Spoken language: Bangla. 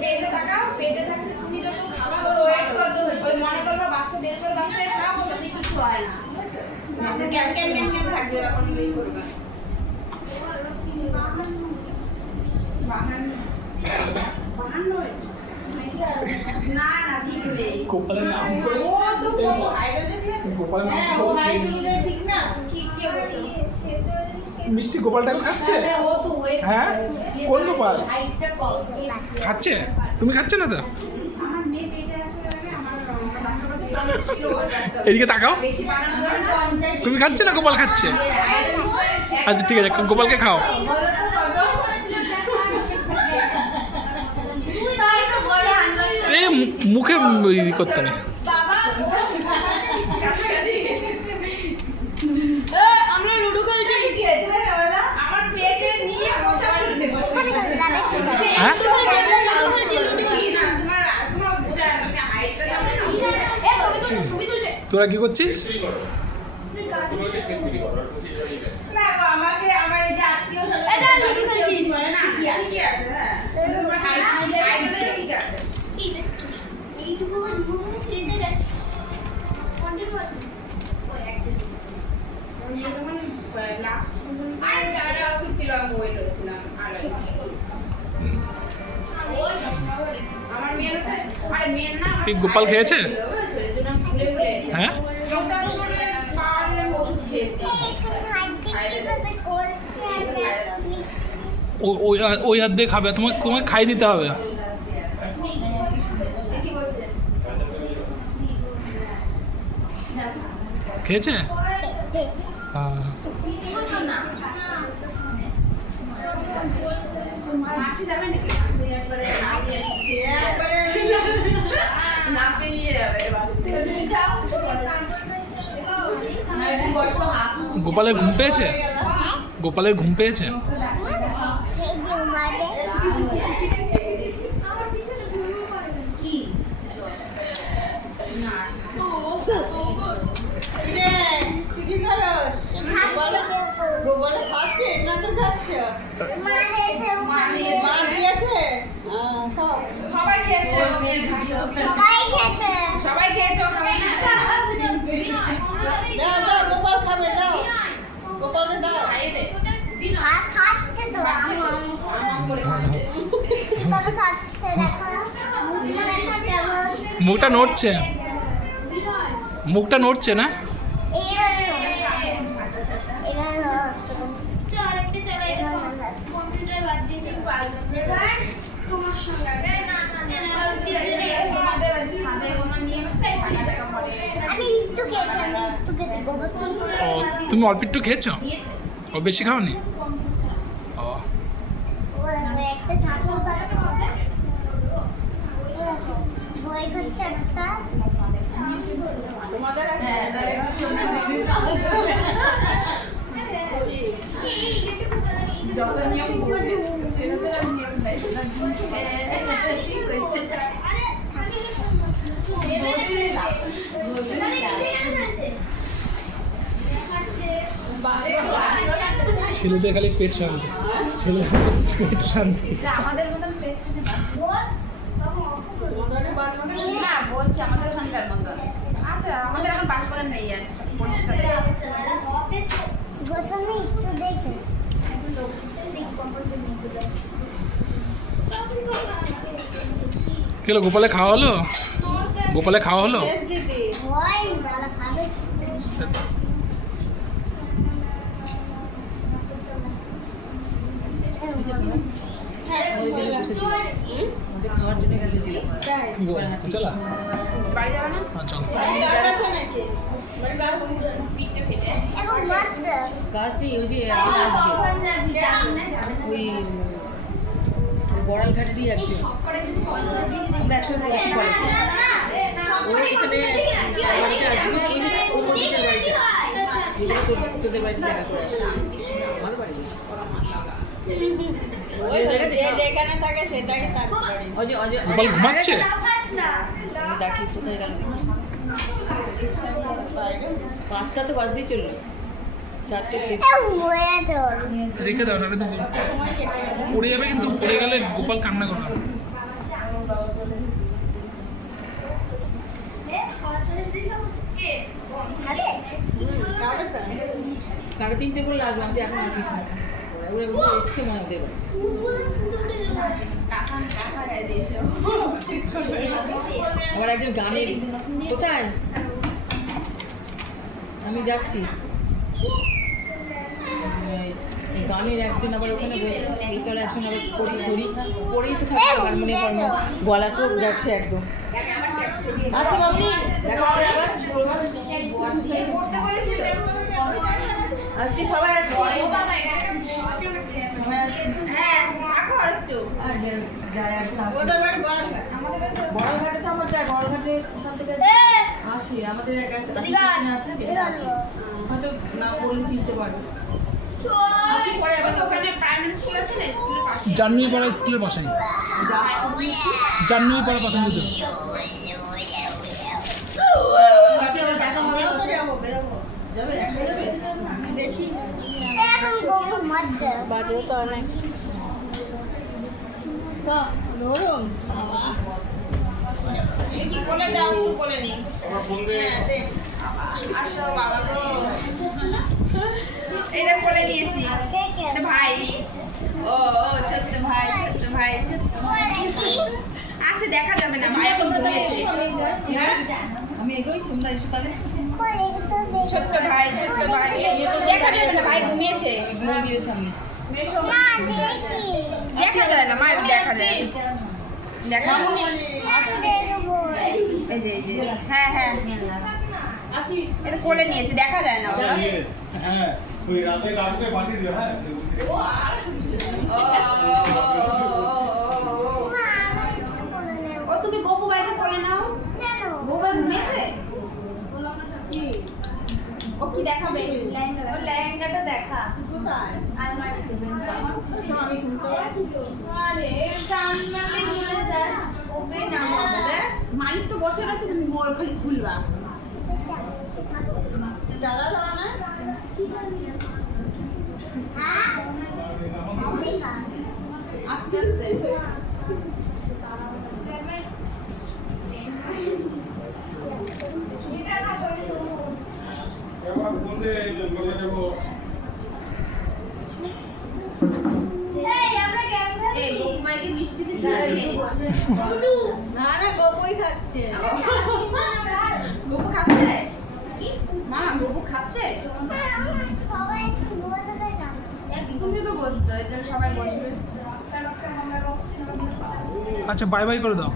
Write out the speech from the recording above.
পেটে তাকাও, পেটে থাকলে তুমি যত খাওয়া ওয়েট কত হচ্ছে মনে করবে বাচ্চা বের করে বাচ্চা খাওয়া তো কিছু হয় না, ঠিক আছে? আচ্ছা ক্যান ক্যান ক্যান ক্যান থাকবে তখন বের করবে। না না ঠিক নেই। গোপালের নাম ও তো কত হাইড্রোজেন ঠিক আছে? গোপালের নাম হ্যাঁ ও হাইড্রোজেন ঠিক না? কি কি বলছো? মিষ্টি গোপালটা খাচ্ছে। ও তো ওয়েট হ্যাঁ কোন গোপাল হাইটটা কম। খাচ্ছে? তুমি খাচ্ছে না তো? আমার মেয়ে পেটে আসলে আমার বাচ্চা বাচ্চা এদিকে তাকাও। বেশি বানানো যাবে না 50। তুমি খাচ্ছে না গোপাল খাচ্ছে? আচ্ছা ঠিক আছে গোপালকে খাও। এই মুখে ই করতে নেই। আমরা লুডো খেলছি কি আছে না আমার পেটে নিয়ে মজা করে দেব। হ্যাঁ লুডো খেলছি লুডো না তোমার বোঝা না হাইটটা যাবে না। ছবি তুলছে তোরা কি করছিস? না গো আমাকে আমার এই যে আত্মীয় স্বজন লুডো খেলছি বলে না কি আছে হ্যাঁ তোমার হাইটটা ঠিক আছে এইটুকু মনে চেতে গেছে কন্টিনিউ আছে ওই একদিন আমি যখন লাস্ট আরে দাদা খুব কিরকম ওয়েট হয়েছিলাম আর আমার মেয়ের হচ্ছে আরে মেয়ের না কি গোপাল খেয়েছে? এই জন্য আমি ফুলে ফুলে হ্যাঁ এটা তো করে পারলে ওষুধ খেয়েছি কিভাবে করছে তুমি ওই হাত দিয়ে খাবে, তোমাকে তোমাকে খাই দিতে হবে। কি বলছে খেয়েছে? হ্যাঁ। মাসি যাবে নাকি মাসি একবারে নাতে নিয়ে যাবে তুমি যাও না একটু বসো হাত গোপালের ঘুম পেয়েছে? গোপালের ঘুম পেয়েছে? গোপালে খাচ্ছে না তো খাচ্ছে মা দিয়েছে সবাই খেয়েছে সবাই খেয়েছে দাও দাও গোপাল খাবে দাও গোপালকে দাও খাইয়ে খাচ্ছে তো আম করে খাচ্ছে কিভাবে খাচ্ছে দেখো মুখটা নড়ছে, মুখটা নড়ছে না? তোমার সঙ্গে আমি একটু খেয়েছি গোবর ও তুমি অল্প একটু খেয়েছো? ও বেশি খাওনি? ও একটা ঠাকুর বই করছে একটা যত নিয়ম করবে সেটা নিয়ম নাই ছেলেদের খালি পেট শান্তি, ছেলেদের পেট শান্তি। আমাদের মতন না বলছি আমাদের ওখানকার মতো আচ্ছা আমাদের এখন পাস করে নেই আর পরিষ্কার প্রথমে একটু দেখে কি হলো গোপালে খাওয়া হলো? গোপালে খাওয়া হলো? হয় দাদা খাবে কি গো চলা? বাড়ি যাবে না হ্যাঁ চল। পিঠে ফেটে এখন বাচ্চা গাছ নেই ওই যে এখন আসবে ওই বড়াল ঘাটেরই একজন আমরা একসাথে পড়েছি কলেজে ও এখানে বাড়িতে আসবে ওই যে অন্যদের বাড়িতে তোদের বাড়িতে দেখা করে আসবে ভালো বাড়ি যেখানে থাকে সেটাই থাকে অজয় অজয় গোপাল ঘুমাচ্ছে? দেখি কোথায় গেল 5টা তো বাজতেই চললো 4টে ক্লিপ হয়ে তোর রেখে দাও নাহলে তো পড়ে যাবে, কিন্তু পড়ে গেলে গোপাল কান্না করবে। খাবে তো 3:30 করে লাগবে, তুই এখন আসিস না। ওরা এসছে মনে হতে পারে। আমার একজন গানের কোথায় আমি যাচ্ছি, এই গানের একজন আবার ওখানে রয়েছে, চলে একজন আবার পড়েই তো থাকবে হারমোনিয়াম, গলা তো গেছে একদম। আসি মামনি, দেখা হবে আবার। আসছি, সবাই আসছি। বড়ঘাটে তো আমার যায়, বড়ঘাটে ওখান থেকে আসি, আমাদের এক আছে সেটা আসি, হয়তো না বললে চিনতে পারবে। আসি পরে আবার তো ওখানে প্রাইমারি স্কুল আছে না, স্কুলের পাশে। জাহ্নবী পাড়া স্কুলের পাশেই, জাহ্নবী পাড়া পাশে দিতে। যাবে একসাথে যাবে এখন গোবর মধ্যে বাজেও তো অনেক তো নরম কি বলে দাও, একটু বলে নি। হ্যাঁ, দে। আসো বাবা গো। এই দেখ বলে নিয়েছি। এটা ভাই। ও ছোট্ট ভাই, ছোট্ট ভাই, ছোট্ট ভাই। আচ্ছা দেখা যাবে না, ভাই এখন ঘুমিয়েছে। হ্যাঁ? আমি এগোই, তোমরা এসো তাহলে। ছোট্ট ভাই, ছোট্ট ভাই। দেখা যাবে না, ভাই ঘুমিয়েছে। ঘুমিয়ে দিয়ে সামনে না দেখি দেখা যায় না, মায়ের দেখা যায় না। দেখা যায় না। দেখবো এই যে, এই যে। হ্যাঁ, হ্যাঁ। আসি। এটা কোলে নিয়েছে, দেখা যায় না ওরা। হ্যাঁ ওই রাতে কাকুকে পাঠিয়ে দিও। হ্যাঁ ও তুমি গোপু ভাইকে কোলে নাও। কেন গোপু ভাই ঘুমিয়েছে? কি? ও কি দেখাবে? লেহেঙ্গা দেখাবে। লেহেঙ্গাটা দেখা কোথায় আলমারিতে আমি খুলতে পারছি তো আরে কান্নালে খুলে দেয়। ওবে না হবে। মালিক তো বসে রয়েছে, তুমি মোর খালি খুলবা। জ্বালা দাও না হ্যাঁ দেখা আস্তে আস্তে। এবার ফোন দিয়ে বলে দেবো। এই গোপু ভাইকে মিষ্টি দিতে খেয়ে নিচ্ছে। না না গোবই খাচ্ছে গোপু খাচ্ছে? মা গোপু খাচ্ছে? সবাই একটু বলতে যাও তুমিও তো বসছো, এই জন্য সবাই বসে। আচ্ছা বাই বাই করে দাও।